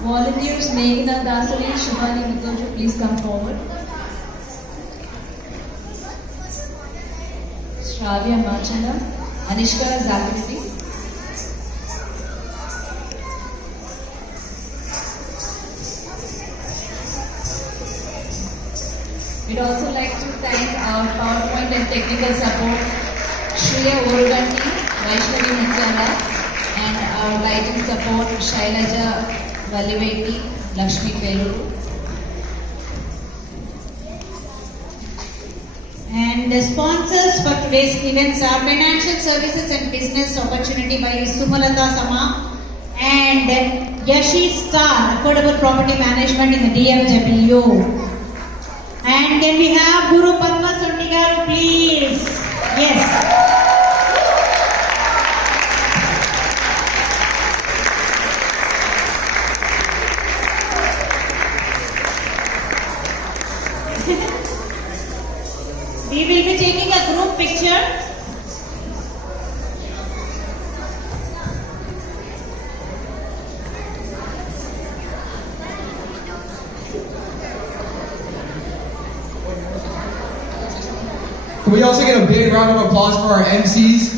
Volunteers Meghna Dasari, Shivani Mitoju, please come forward. Shravya Machanda, Anishka Zakirti. We'd also like to thank our PowerPoint and technical support, Shreya Oruganti, Vaishnavi Mutyala, and our lighting support, Shailaja Valiveti, Lakshmi Peluru. And the sponsors for today's events are Financial Services and Business Opportunity by Sumalata Sama and Yashi Star, Affordable Property Management in the DFW. And can we have Guru Padma Sondigaru, please? Yes. We will be taking a group picture. Can we also get a big round of applause for our MCs?